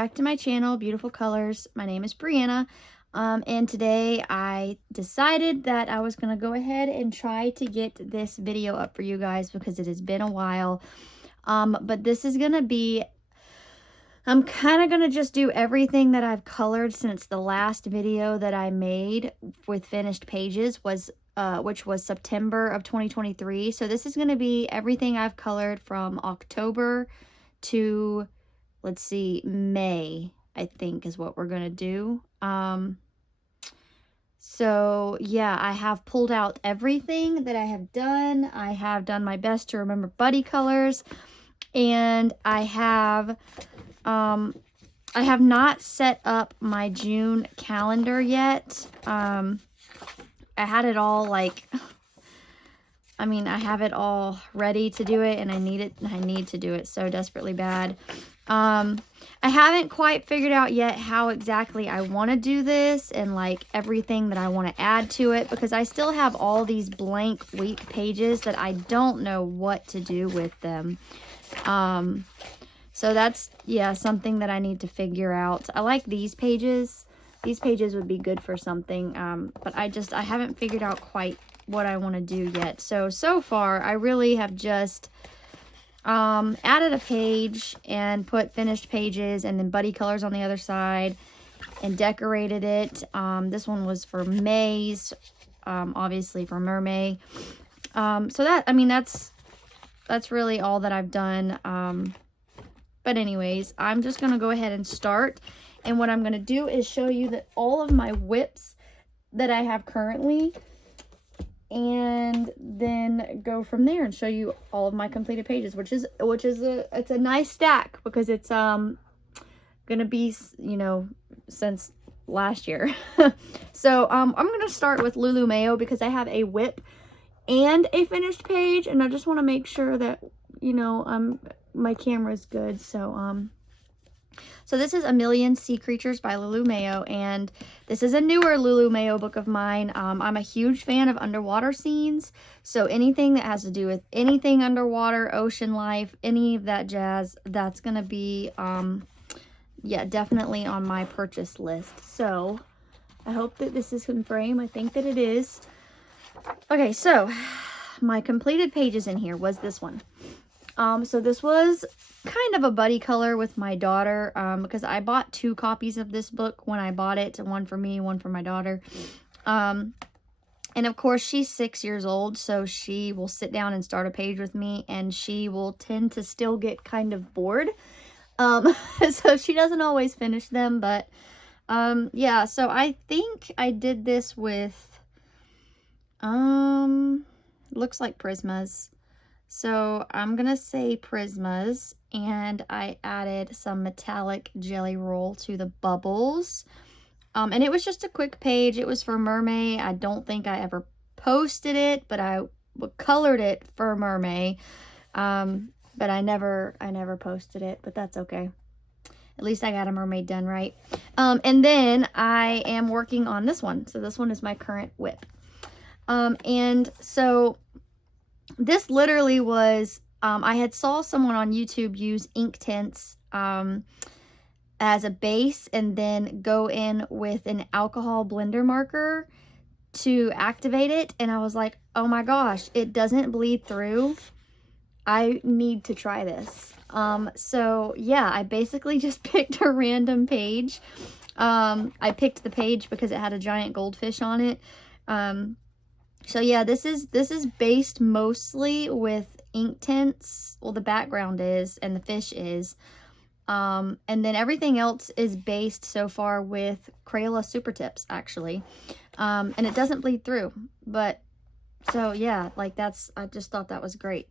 back to my channel, Beautiful Colors. My name is Brianna, and today I decided that I was going to go ahead and try to get this video up for you guys because it has been a while. But this is going to be, I'm kind of going to just do everything that I've colored since the last video that I made with finished pages was which was September of 2023. So this is going to be everything I've colored from October to, let's see, May, I think is what we're going to do. So yeah, I have pulled out everything that I have done. I have done my best to remember buddy colors, and I have not set up my June calendar yet. I had it all I have it all ready to do it, and I need to do it so desperately bad. I haven't quite figured out yet how exactly I want to do this and like everything that I want to add to it, because I still have all these blank week pages that I don't know what to do with them. So that's, yeah, something that I need to figure out. I like these pages. These pages would be good for something, but I haven't figured out quite what I want to do yet. So far, I really have just added a page and put finished pages and then buddy colors on the other side and decorated it. This one was for May's, obviously for Mermaid. So that's really all that I've done. But anyways, I'm just going to go ahead and start. And what I'm going to do is show you that all of my whips that I have currently, and then go from there and show you all of my completed pages, which is it's a nice stack because it's going to be, you know, since last year. So I'm going to start with Lulu Mayo because I have a whip and a finished page, and I just want to make sure that, you know, my camera is good. So this is A Million Sea Creatures by Lulu Mayo, and this is a newer Lulu Mayo book of mine. I'm a huge fan of underwater scenes, so anything that has to do with anything underwater, ocean life, any of that jazz, that's going to be, yeah, definitely on my purchase list. So I hope that this is in frame. I think that it is. Okay, so my completed pages in here was this one. So this was kind of a buddy color with my daughter, because I bought 2 copies of this book when I bought it, one for me, one for my daughter. And of course she's 6 years old, so she will sit down and start a page with me, and she will tend to still get kind of bored. So she doesn't always finish them, but, yeah, so I think I did this with, looks like Prismas. So I'm going to say Prismas, and I added some metallic jelly roll to the bubbles. And it was just a quick page. It was for Mermaid. I don't think I ever posted it, but I colored it for Mermaid. But I never posted it, but that's okay. At least I got a mermaid done right. And then I am working on this one. So this one is my current whip. And so this literally was, I had saw someone on YouTube use ink tints as a base and then go in with an alcohol blender marker to activate it. And I was like, oh my gosh, it doesn't bleed through. I need to try this. So yeah, I basically just picked a random page. I picked the page because it had a giant goldfish on it. So yeah, this is based mostly with ink tints. Well, the background is, and the fish is. And then everything else is based so far with Crayola Super Tips, actually. And it doesn't bleed through. But, so yeah, like I just thought that was great.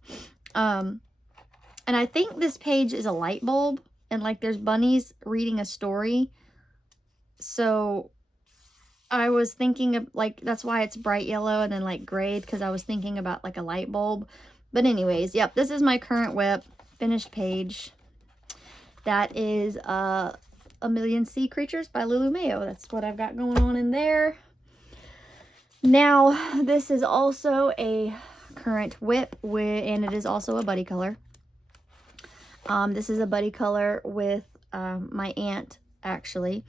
And I think this page is a light bulb, and like there's bunnies reading a story. So I was thinking of, like, that's why it's bright yellow and then like gray, because I was thinking about like a light bulb. But anyways, yep, this is my current whip, finished page. That is A Million Sea Creatures by Lulu Mayo. That's what I've got going on in there. Now, this is also a current whip, and it is also a buddy color. This is a buddy color with my aunt, actually.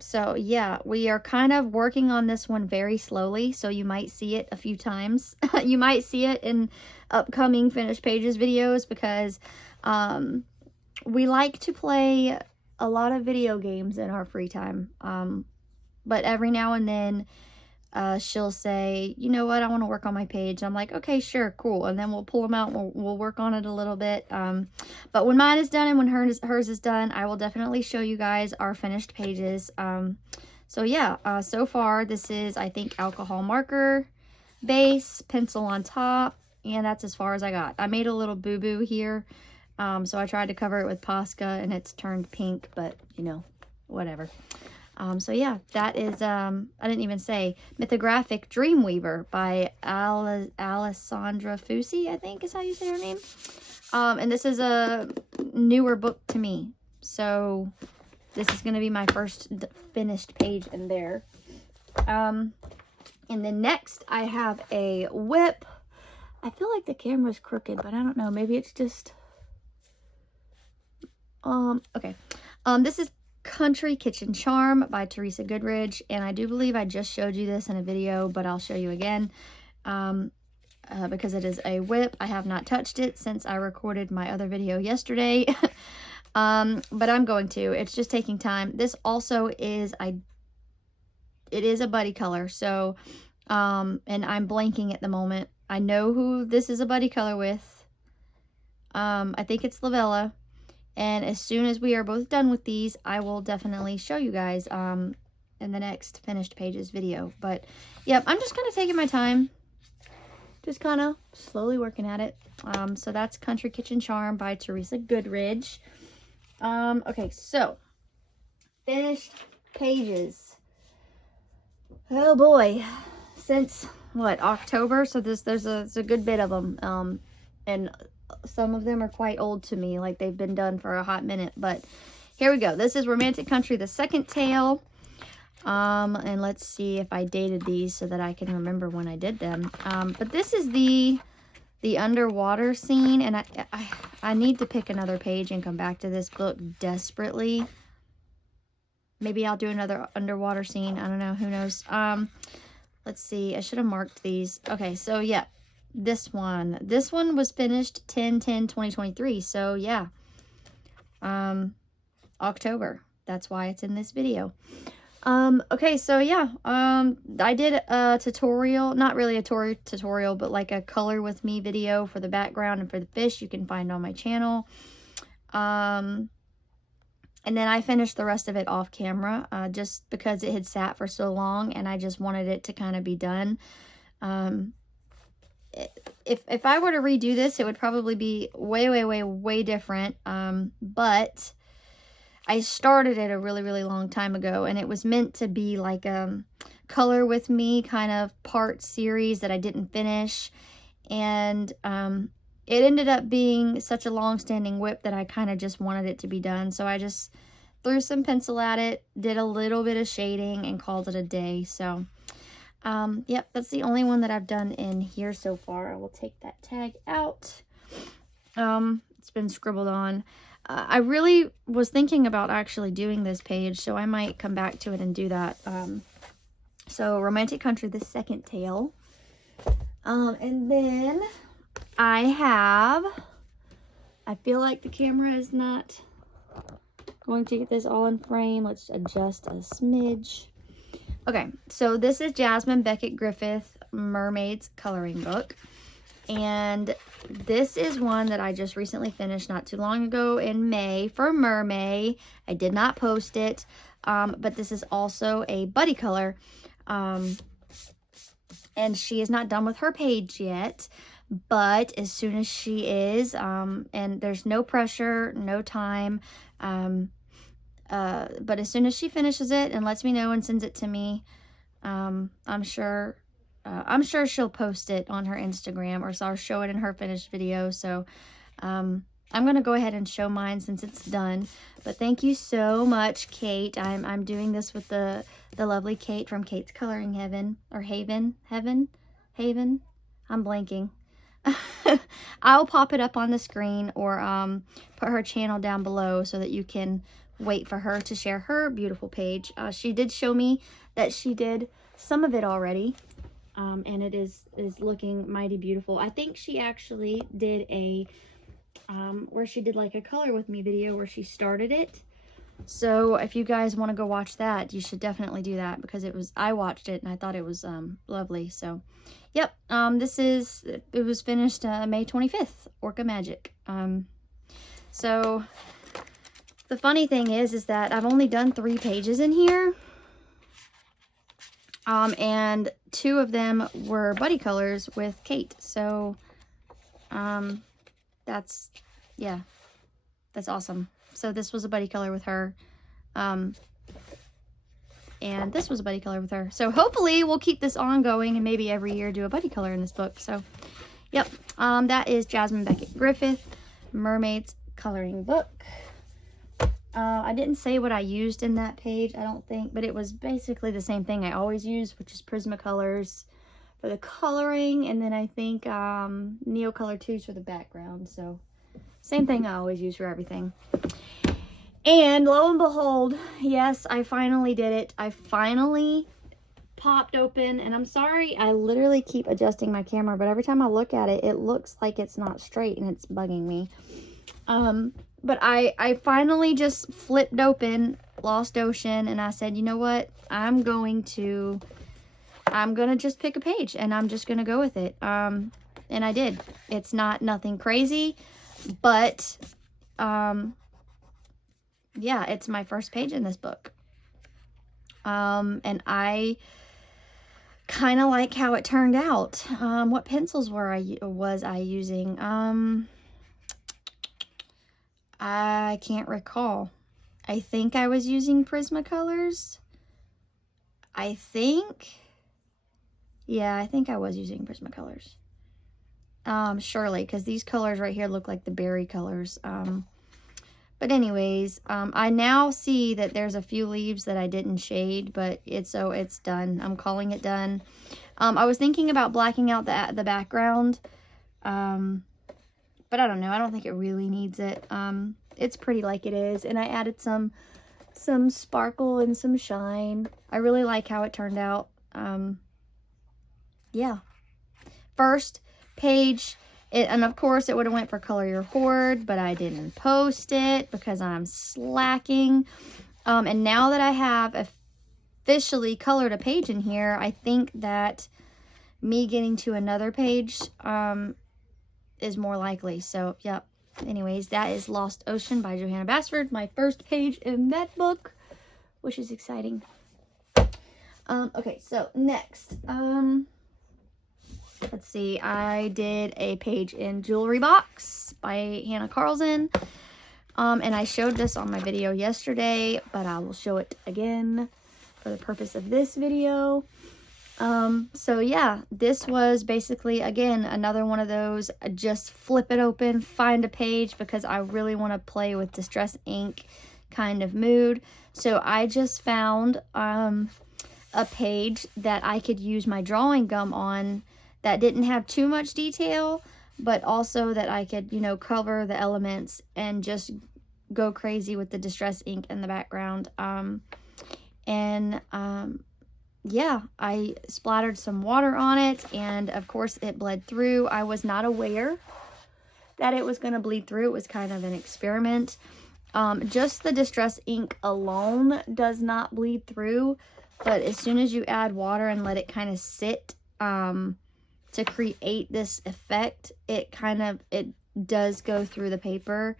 So yeah, we are kind of working on this one very slowly, so you might see it a few times. You might see it in upcoming finished pages videos, because we like to play a lot of video games in our free time. But every now and then she'll say, you know what, I want to work on my page. I'm like, okay, sure, cool. And then we'll pull them out and we'll work on it a little bit. But when mine is done and when hers is done, I will definitely show you guys our finished pages. So yeah, so far this is, I think, alcohol marker, base, pencil on top, and that's as far as I got. I made a little boo-boo here. So I tried to cover it with Posca and it's turned pink, but you know, whatever. So yeah, that is, I didn't even say, Mythographic Dreamweaver by Alessandra Fusi, I think is how you say her name. And this is a newer book to me. So this is going to be my first finished page in there. And then next I have a whip. I feel like the camera's crooked, but I don't know. Maybe it's just, okay. This is Country Kitchen Charm by Teresa Goodridge, and I do believe I just showed you this in a video, but I'll show you again because it is a whip. I have not touched it since I recorded my other video yesterday, but I'm going to. It's just taking time. This also is, it is a buddy color, so and I'm blanking at the moment. I know who this is a buddy color with. I think it's Lovella. And as soon as we are both done with these, I will definitely show you guys in the next finished pages video. But, yep, I'm just kind of taking my time. Just kind of slowly working at it. So that's Country Kitchen Charm by Teresa Goodridge. Okay, so finished pages. Oh, boy. Since, what, October? So there's a good bit of them. And some of them are quite old to me, like they've been done for a hot minute, but here we go. This is Romantic Country, the second tale. And let's see if I dated these so that I can remember when I did them. But this is the underwater scene, and I need to pick another page and come back to this book desperately. Maybe I'll do another underwater scene. I don't know, who knows. Let's see, I should have marked these. Okay, so yeah. This one was finished 10/10/2023, so yeah, October. That's why it's in this video. Okay, so yeah, I did a tutorial, not really a tutorial, but like a color with me video for the background and for the fish. You can find on my channel. And then I finished the rest of it off camera, just because it had sat for so long and I just wanted it to kind of be done. If I were to redo this, it would probably be way different. But I started it a really long time ago, and it was meant to be like a color with me kind of part series that I didn't finish. And it ended up being such a long-standing whip that I kind of just wanted it to be done. So I just threw some pencil at it, did a little bit of shading, and called it a day. So yep, that's the only one that I've done in here so far. I will take that tag out. It's been scribbled on. I really was thinking about actually doing this page, so I might come back to it and do that. So Romantic Country, the second tale. And then I feel like the camera is not going to get this all in frame. Let's adjust a smidge. Okay, so this is Jasmine Beckett Griffith Mermaids coloring book, and this is one that I just recently finished not too long ago in May for Mermay. I did not post it, but this is also a buddy color, and she is not done with her page yet, but as soon as she is, and there's no pressure, no time, but as soon as she finishes it and lets me know and sends it to me, I'm sure she'll post it on her Instagram, or so I'll show it in her finished video. So I'm gonna go ahead and show mine since it's done. But thank you so much, Kate. I'm doing this with the lovely Kate from Kate's Coloring Heaven, or Haven. I'm blanking. I'll pop it up on the screen, or put her channel down below so that you can wait for her to share her beautiful page. She did show me that she did some of it already, and it is looking mighty beautiful. I think she actually did a where she did like a color with me video where she started it. So if you guys want to go watch that, you should definitely do that, because I watched it and I thought it was lovely. So yep, it was finished May 25th, Orca Magic. So the funny thing is that I've only done 3 pages in here, and 2 of them were buddy colors with Kate. So that's awesome. So this was a buddy color with her, and this was a buddy color with her. So hopefully we'll keep this ongoing and maybe every year do a buddy color in this book. So yep, that is Jasmine Beckett Griffith, Mermaids Coloring Book. I didn't say what I used in that page, I don't think, but it was basically the same thing I always use, which is Prismacolors for the coloring, and then I think Neocolor 2s for the background. So same thing I always use for everything. And lo and behold, yes, I finally did it. I finally popped open, and I'm sorry, I literally keep adjusting my camera, but every time I look at it, it looks like it's not straight, and it's bugging me. But I finally just flipped open Lost Ocean, and I said, you know what? I'm gonna just pick a page, and I'm just gonna go with it. And I did. It's nothing crazy, but yeah, it's my first page in this book. And I kind of like how it turned out. What pencils was I using? I can't recall. I think I was using Prismacolors. I think I was using Prismacolors. Surely, because these colors right here look like the berry colors. But anyways, I now see that there's a few leaves that I didn't shade, but it's done. I'm calling it done. I was thinking about blacking out the background, but I don't know. I don't think it really needs it. It's pretty like it is, and I added some sparkle and some shine. I really like how it turned out. Yeah. First page, and of course it would have went for Color Your Horde, but I didn't post it because I'm slacking. And now that I have officially colored a page in here, I think that me getting to another page is more likely. So yep. Anyways, that is Lost Ocean by Johanna Basford, my first page in that book, which is exciting. Okay, so next, let's see, I did a page in Jewelry Box by Hannah Carlson, and I showed this on my video yesterday, but I will show it again for the purpose of this video. So yeah, this was basically, again, another one of those, just flip it open, find a page, because I really want to play with Distress ink kind of mood. So I just found a page that I could use my drawing gum on that didn't have too much detail, but also that I could, you know, cover the elements and just go crazy with the Distress ink in the background. Yeah, I splattered some water on it, and of course it bled through. I was not aware that it was going to bleed through. It was kind of an experiment. Just the Distress ink alone does not bleed through, but as soon as you add water and let it kind of sit to create this effect, it does go through the paper,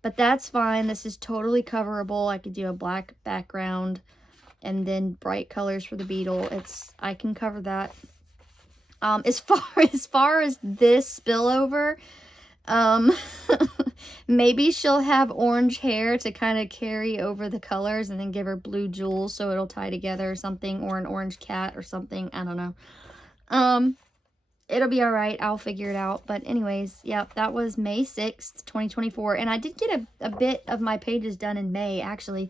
but that's fine. This is totally coverable. I could do a black background and then bright colors for the beetle. I can cover that. As far as this spillover, maybe she'll have orange hair to kind of carry over the colors, and then give her blue jewels so it'll tie together or something, or an orange cat or something. I don't know. It'll be all right. I'll figure it out. But anyways, yep, that was May 6th, 2024. And I did get a bit of my pages done in May, actually.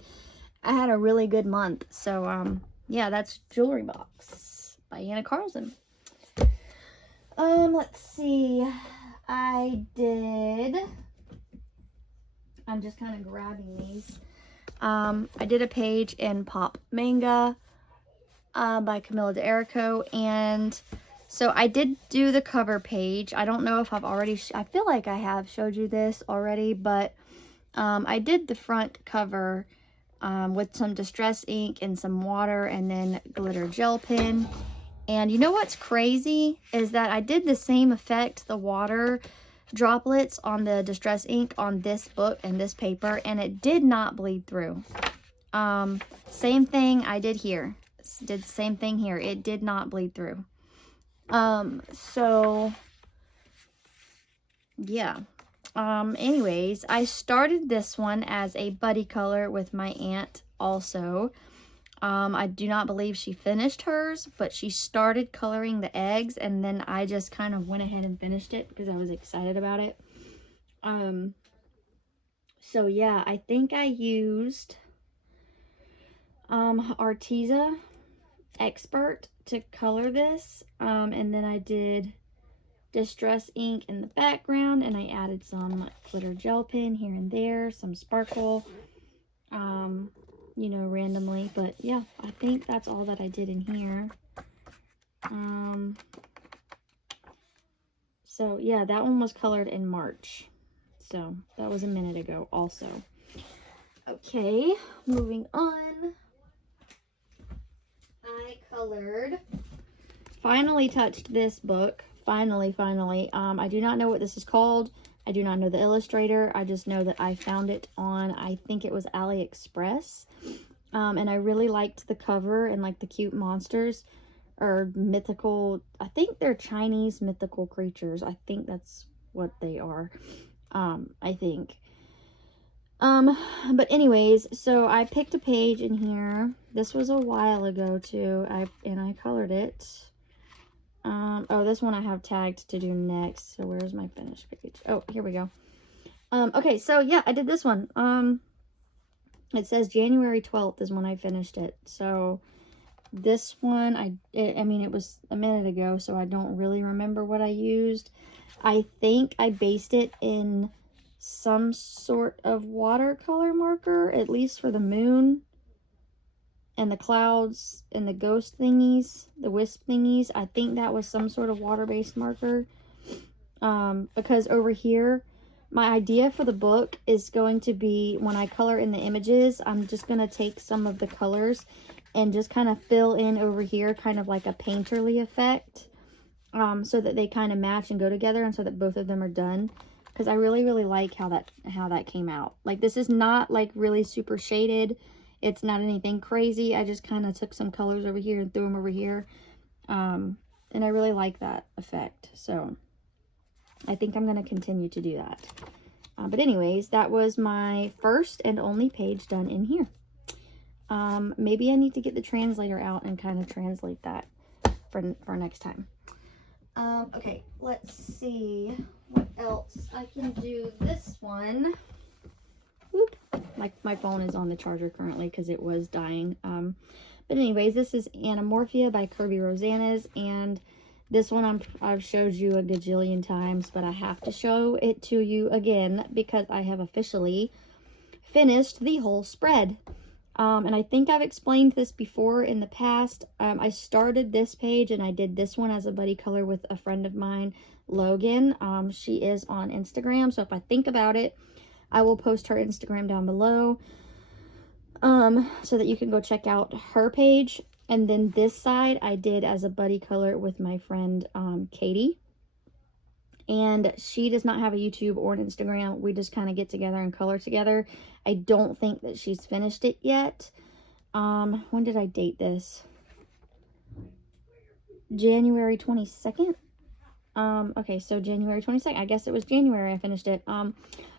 I had a really good month. So, yeah, that's Jewelry Box by Hannah Carlson. Let's see. I did, I'm just kind of grabbing these. I did a page in Pop Manga by Camilla D'Erico, and so I did do the cover page. I don't know if I've already, I feel like I have showed you this already, but I did the front cover with some distress ink and some water and then glitter gel pen. And you know what's crazy is that I did the same effect, the water droplets on the distress ink on this book and this paper, and it did not bleed through. Same thing I did here. Did the same thing here. It did not bleed through. So yeah. Anyways, I started this one as a buddy color with my aunt also. I do not believe she finished hers, but she started coloring the eggs, and then I just kind of went ahead and finished it because I was excited about it. So yeah, I think I used Arteza Expert to color this, and then I did distress ink in the background, and I added some glitter gel pen here and there, some sparkle, you know, randomly. But yeah, I think that's all that I did in here. So yeah, that one was colored in March, so that was a minute ago also. Okay, moving on. I colored, finally touched this book. Finally. I do not know what this is called. I do not know the illustrator. I just know that I found it on, I think it was AliExpress. And I really liked the cover and like the cute monsters or mythical, I think they're Chinese mythical creatures. I think that's what they are. I think. But anyways, so I picked a page in here. This was a while ago too. And I colored it. Oh, this one I have tagged to do next. So where's my finished page? Oh, here we go. Okay, so yeah, I did this one. It says January 12th is when I finished it. So this one, I mean, it was a minute ago, so I don't really remember what I used. I think I based it in some sort of watercolor marker, at least for the moon and the clouds and the ghost thingies, the wisp thingies. I think that was some sort of water-based marker. Because over here, my idea for the book is going to be, when I color in the images, I'm just going to take some of the colors and just kind of fill in over here, kind of like a painterly effect, so that they kind of match and go together, and so that both of them are done. Because I really like how that came out. Like, this is not like really super shaded. It's not anything crazy. I just kind of took some colors over here and threw them over here. And I really like that effect. So I think I'm going to continue to do that. But anyways, that was my first and only page done in here. Maybe I need to get the translator out and kind of translate that for next time. Okay, let's see what else I can do. This one. Whoop. My phone is on the charger currently because it was dying. But anyways, this is Anamorphia by Kirby Rosanas, and this one I've showed you a gajillion times, but I have to show it to you again because I have officially finished the whole spread. And I think I've explained this before in the past. I started this page and I did this one as a buddy color with a friend of mine, Logan. She is on Instagram, so if I think about it, I will post her Instagram down below, so that you can go check out her page. And then this side I did as a buddy color with my friend Katie. And she does not have a YouTube or an Instagram. We just kind of get together and color together. I don't think that she's finished it yet. When did I date this? January 22nd? Okay, so January 22nd. I guess it was January I finished it.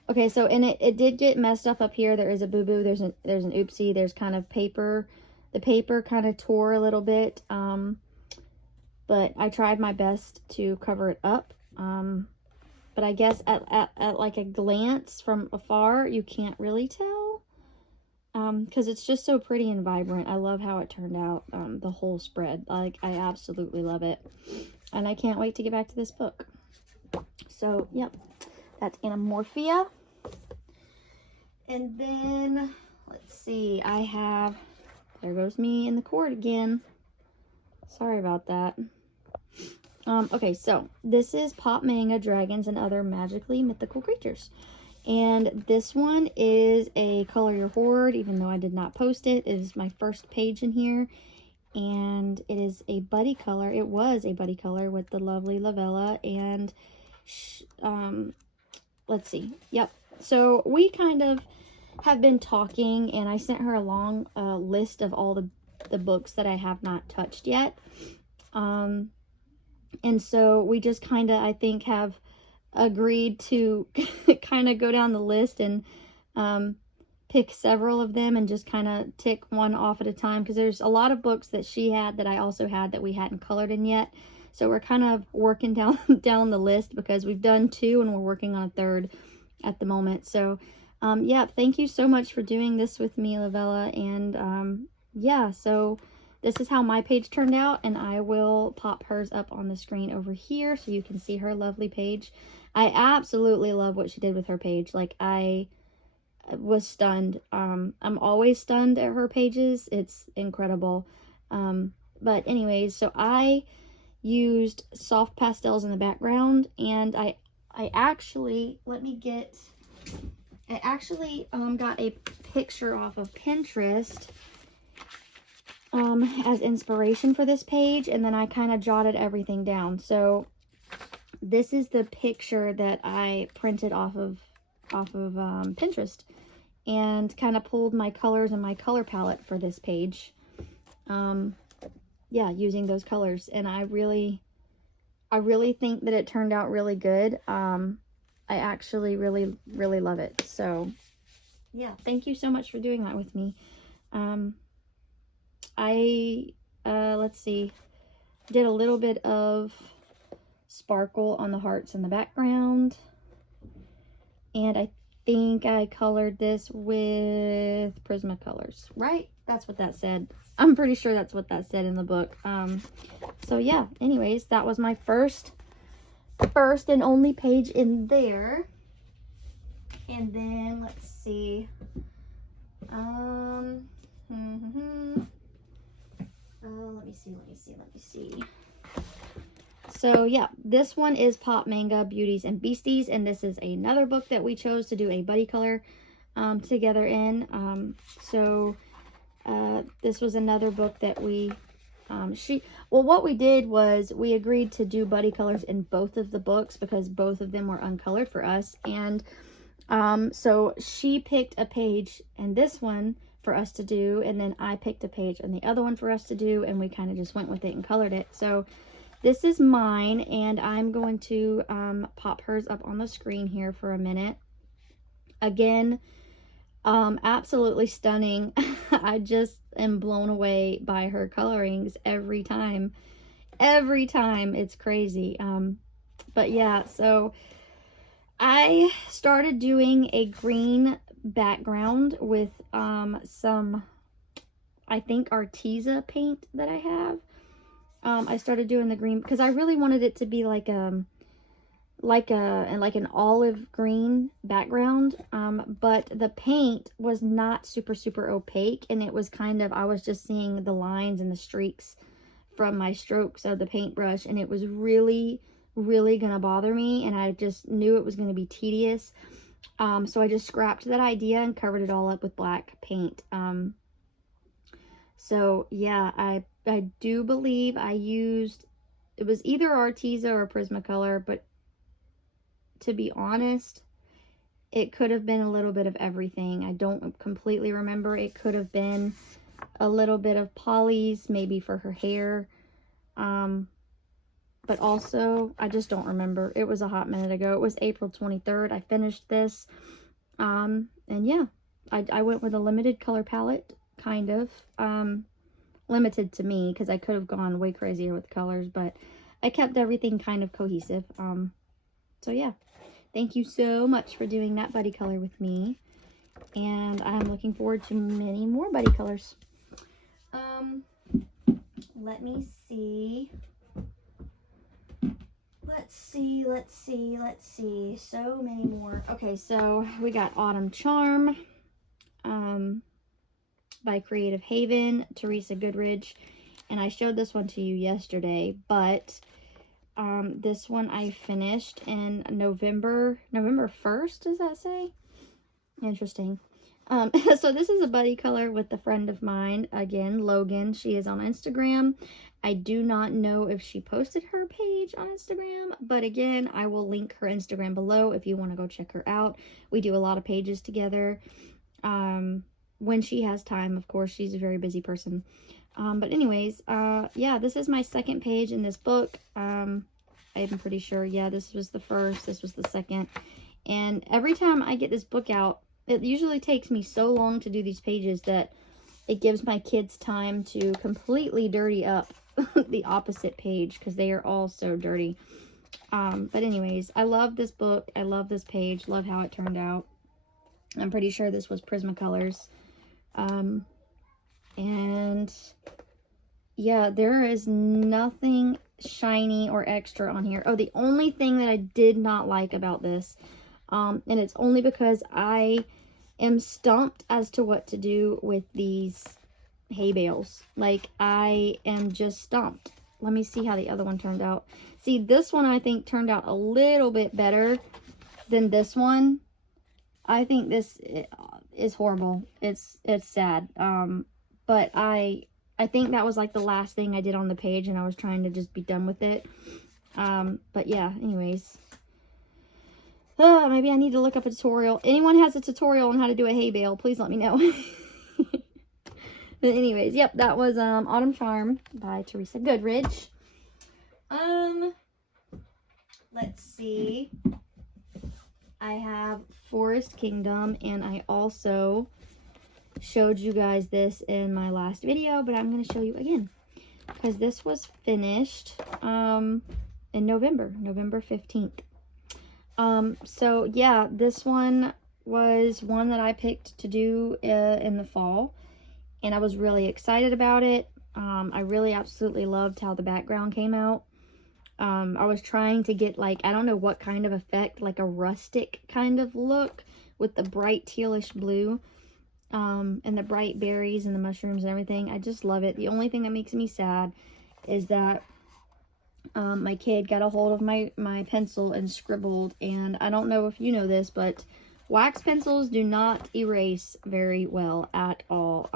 Okay, so and it did get messed up here. There is a boo-boo. There's an oopsie. There's kind of paper. The paper kind of tore a little bit. But I tried my best to cover it up. But I guess at like a glance from afar, you can't really tell. Because it's just so pretty and vibrant. I love how it turned out, the whole spread. Like, I absolutely love it. And I can't wait to get back to this book. So, yep, that's Anamorphia. And then, let's see, I have, there goes me in the cord again. Sorry about that. Okay, so this is Pop Manga, Dragons and Other Magically Mythical Creatures. And this one is a Color Your Horde, even though I did not post it. It is my first page in here. And it is a buddy color. It was a buddy color with the lovely Lovella. And, let's see. Yep. So we kind of have been talking, and I sent her a long list of all the books that I have not touched yet. And so we just kind of, I think, have agreed to kind of go down the list and pick several of them and just kind of tick one off at a time, because there's a lot of books that she had that I also had that we hadn't colored in yet. So we're kind of working down the list, because we've done 2 and we're working on a 3rd at the moment. So yeah, thank you so much for doing this with me, Lovella. And yeah, so this is how my page turned out, and I will pop hers up on the screen over here so you can see her lovely page. I absolutely love what she did with her page. Like, I was stunned. I'm always stunned at her pages. It's incredible. But anyways, so I used soft pastels in the background, and I actually, I actually got a picture off of Pinterest as inspiration for this page, and then I kind of jotted everything down. So this is the picture that I printed off of Pinterest, and kind of pulled my colors and my color palette for this page. Yeah, using those colors, and I really think that it turned out really good. I actually really love it. So yeah, thank you so much for doing that with me. Let's see, did a little bit of sparkle on the hearts in the background, and I think I colored this with Prismacolors, right? That's what that said. I'm pretty sure that's what that said in the book. So yeah, anyways, that was my first and only page in there. And then let's see. Let me see. So yeah, this one is Pop Manga, Beauties and Beasties, and this is another book that we chose to do a buddy color together in. This was another book that we what we did was we agreed to do buddy colors in both of the books, because both of them were uncolored for us. And so she picked a page in this one for us to do, and then I picked a page in the other one for us to do, and we kind of just went with it and colored it. So this is mine, and I'm going to pop hers up on the screen here for a minute. Again, absolutely stunning. I just am blown away by her colorings every time. It's crazy. But yeah, so I started doing a green background with some, I think, Arteza paint that I have. I started doing the green because I really wanted it to be like an olive green background, but the paint was not super opaque, and it was kind of, I was just seeing the lines and the streaks from my strokes of the paintbrush, and it was really gonna bother me, and I just knew it was gonna be tedious. So I just scrapped that idea and covered it all up with black paint. So yeah, I do believe I used, it was either Arteza or Prismacolor, but to be honest, it could have been a little bit of everything. I don't completely remember. It could have been a little bit of Polly's, maybe for her hair. But also, I just don't remember. It was a hot minute ago. It was April 23rd. I finished this. And yeah, I went with a limited color palette, kind of. Limited to me, because I could have gone way crazier with colors, but I kept everything kind of cohesive. So yeah, thank you so much for doing that buddy color with me, and I'm looking forward to many more buddy colors. Let me see. let's see. So many more. Okay, so we got Autumn Charm by Creative Haven, Teresa Goodridge. And I showed this one to you yesterday, but this one I finished in November 1st, does that say? Interesting. So this is a buddy color with a friend of mine, again, Logan. She is on Instagram. I do not know if she posted her page on Instagram, but again, I will link her Instagram below if you want to go check her out. We do a lot of pages together. When she has time, of course, she's a very busy person. But anyways, yeah, this is my second page in this book. I'm pretty sure, yeah, this was the first, this was the second. And every time I get this book out, it usually takes me so long to do these pages that it gives my kids time to completely dirty up the opposite page because they are all so dirty. But anyways, I love this book. I love this page. Love how it turned out. I'm pretty sure this was Prismacolors. And yeah, there is nothing shiny or extra on here. Oh, the only thing that I did not like about this, and it's only because I am stumped as to what to do with these hay bales. Like, I am just stumped. Let me see how the other one turned out. See, this one I think turned out a little bit better than this one. I think this is horrible. It's sad. But I think that was like the last thing I did on the page, and I was trying to just be done with it. But yeah, anyways. Maybe I need to look up a tutorial. Anyone has a tutorial on how to do a hay bale, please let me know. But anyways, yep, that was Autumn Charm by Teresa Goodridge. Let's see. I have Forest Kingdom, and I also showed you guys this in my last video, but I'm going to show you again because this was finished in November 15th. So yeah, this one was one that I picked to do in the fall, and I was really excited about it. I really absolutely loved how the background came out. I was trying to get, like, I don't know what kind of effect, like a rustic kind of look with the bright tealish blue, and the bright berries and the mushrooms and everything. I just love it. The only thing that makes me sad is that my kid got a hold of my pencil and scribbled, and I don't know if you know this, but wax pencils do not erase very well at all,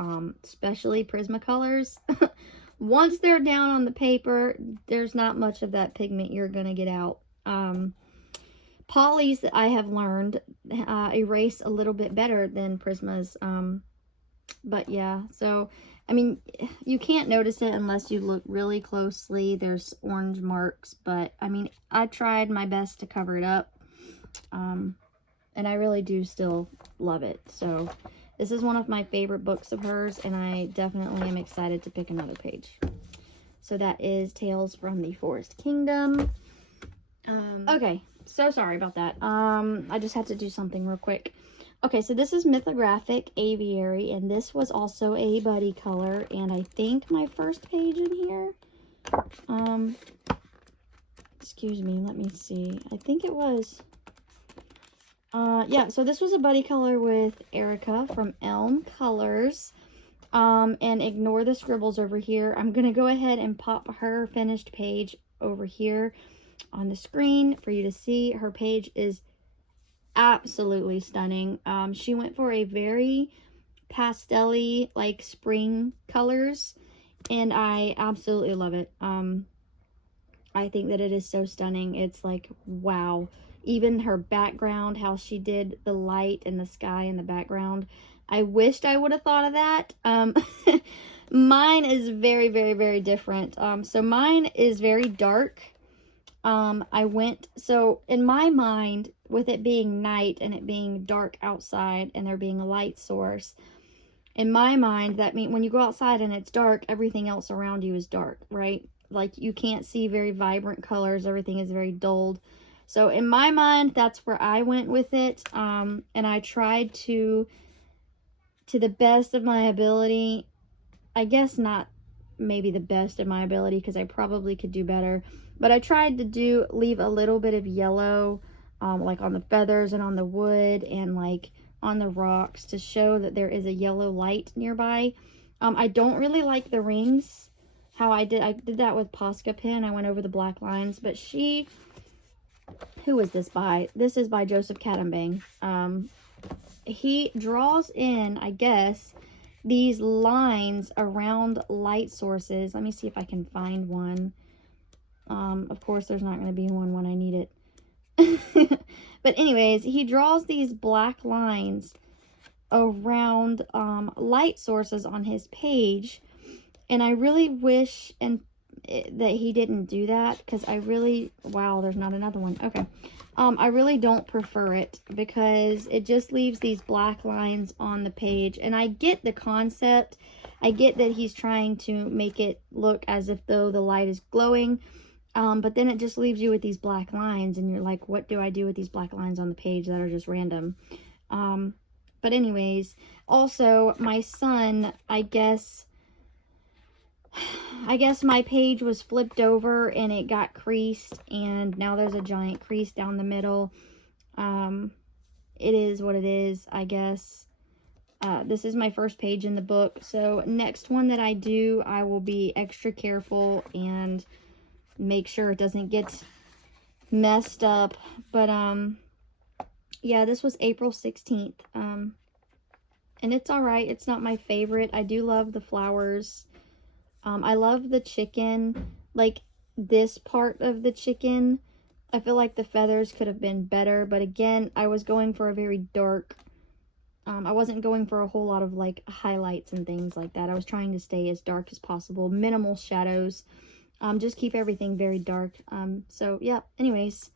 especially Prismacolors. Once they're down on the paper, there's not much of that pigment you're gonna get out. Polys, that I have learned, erase a little bit better than Prismas, but yeah, so I mean, you can't notice it unless you look really closely. There's orange marks, but I mean, I tried my best to cover it up, and I really do still love it. So this is one of my favorite books of hers, and I definitely am excited to pick another page. So that is Tales from the Forest Kingdom. Okay, so sorry about that. I just had to do something real quick. Okay, so this is Mythographic Aviary, and this was also a buddy color, and I think my first page in here, excuse me, let me see, I think it was, yeah, so this was a buddy color with Erica from Elm Colors, and ignore the scribbles over here. I'm going to go ahead and pop her finished page over here on the screen for you to see. Her page is absolutely stunning. She went for a very pastel-y, like spring colors, and I absolutely love it. I think that it is so stunning. It's like, wow. Even her background, how she did the light and the sky in the background. I wished I would have thought of that. Mine is very, very, very different. So mine is very dark. So in my mind, with it being night and it being dark outside and there being a light source, in my mind, that means when you go outside and it's dark, everything else around you is dark, right? Like, you can't see very vibrant colors. Everything is very dulled. So in my mind, that's where I went with it. And I tried to the best of my ability, I guess not maybe the best of my ability, because I probably could do better. But I tried to leave a little bit of yellow, like on the feathers and on the wood and like on the rocks, to show that there is a yellow light nearby. I don't really like the rings, how I did that with Posca pen. I went over the black lines, but who is this by? This is by Joseph Catambang. He draws in, I guess, these lines around light sources. Let me see if I can find one. Of course, there's not going to be one when I need it. But anyways, he draws these black lines around light sources on his page. And I really wish that he didn't do that, because I really... Wow, there's not another one. Okay. I really don't prefer it, because it just leaves these black lines on the page. And I get the concept. I get that he's trying to make it look as if though the light is glowing. But then it just leaves you with these black lines, and you're like, what do I do with these black lines on the page that are just random? But anyways, also my son, I guess my page was flipped over and it got creased, and now there's a giant crease down the middle. It is what it is, I guess. This is my first page in the book, so next one that I do, I will be extra careful and make sure it doesn't get messed up. But yeah, this was April 16th. And it's alright. It's not my favorite. I do love the flowers. I love the chicken, like this part of the chicken. I feel like the feathers could have been better, but again, I was going for a very dark, I wasn't going for a whole lot of like highlights and things like that. I was trying to stay as dark as possible, minimal shadows, just keep everything very dark. So yeah, anyways,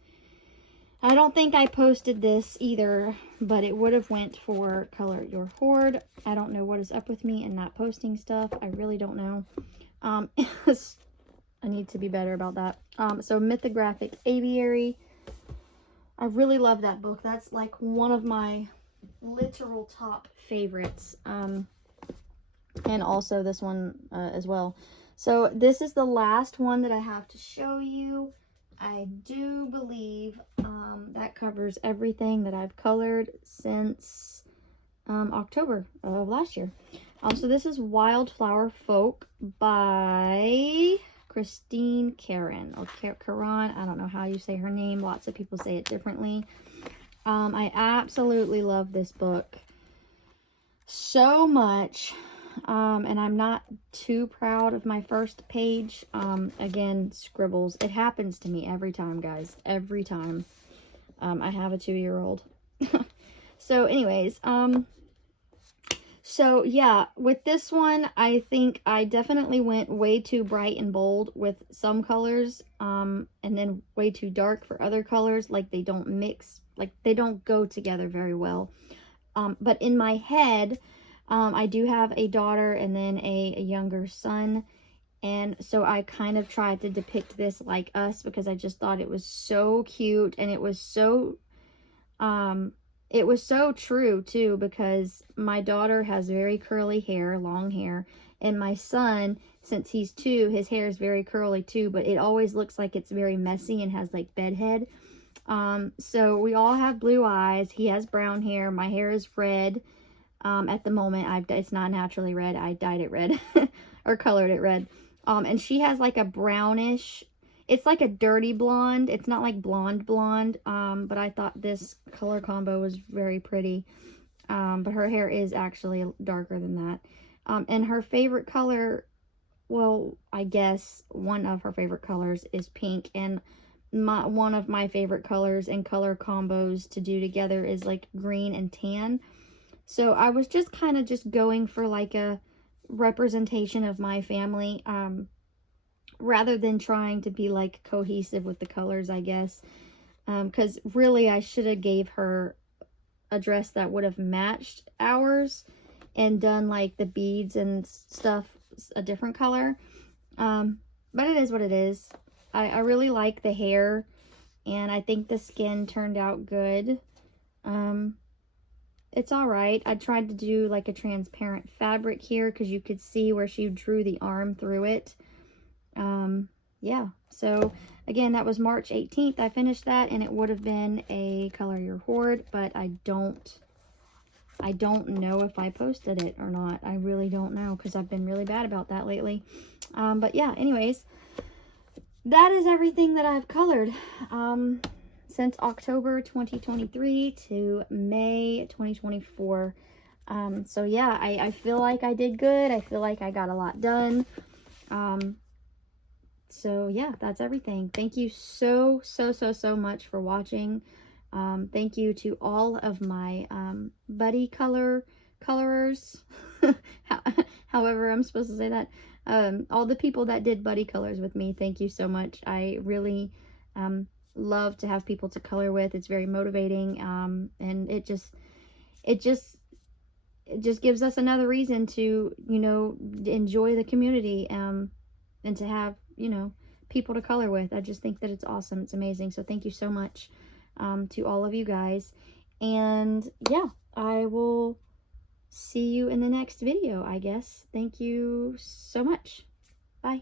I don't think I posted this either, but it would have went for Color Your Hoard. I don't know what is up with me and not posting stuff. I really don't know. I need to be better about that. So Mythographic Aviary. I really love that book. That's like one of my literal top favorites. And also this one as well. So this is the last one that I have to show you. I do believe that covers everything that I've colored since October of last year. So this is Wildflower Folk by Christine Caron, or Caron. I don't know how you say her name. Lots of people say it differently. I absolutely love this book so much. And I'm not too proud of my first page. Again, scribbles. It happens to me every time, guys. Every time. I have a 2-year-old. So anyways, so yeah, with this one, I think I definitely went way too bright and bold with some colors, and then way too dark for other colors. Like they don't mix, like they don't go together very well. But in my head, I do have a daughter and then a younger son. And so I kind of tried to depict this like us, because I just thought it was so cute, and it was so true too, because my daughter has very curly hair, long hair, and my son, since he's 2, his hair is very curly too, but it always looks like it's very messy and has like bedhead. So we all have blue eyes. He has brown hair. My hair is red. At the moment, it's not naturally red. I dyed it red or colored it red. And she has like a brownish, it's like a dirty blonde. It's not like blonde blonde. But I thought this color combo was very pretty. But her hair is actually darker than that. And her favorite color, well, I guess one of her favorite colors is pink. And one of my favorite colors and color combos to do together is like green and tan. So I was just kind of just going for like a representation of my family, rather than trying to be like cohesive with the colors, I guess. Because really I should have gave her a dress that would have matched ours and done like the beads and stuff a different color. But it is what it is. I really like the hair, and I think the skin turned out good. it's all right. I tried to do like a transparent fabric here because you could see where she drew the arm through it. Yeah, so again, that was March 18th. I finished that, and it would have been a Color Your Hoard, but I don't know if I posted it or not. I really don't know because I've been really bad about that lately. But yeah, anyways, that is everything that I've colored since October 2023 to May 2024. So yeah, I feel like I did good. I feel like I got a lot done. So yeah, that's everything. Thank you so much for watching. Thank you to all of my buddy colorers, however I'm supposed to say that. All the people that did buddy colors with me, thank you so much. I really love to have people to color with. It's very motivating, and it just gives us another reason to, you know, enjoy the community, and to have, you know, people to color with. I just think that it's awesome. It's amazing. So thank you so much to all of you guys. And yeah, I will see you in the next video, I guess. Thank you so much. Bye.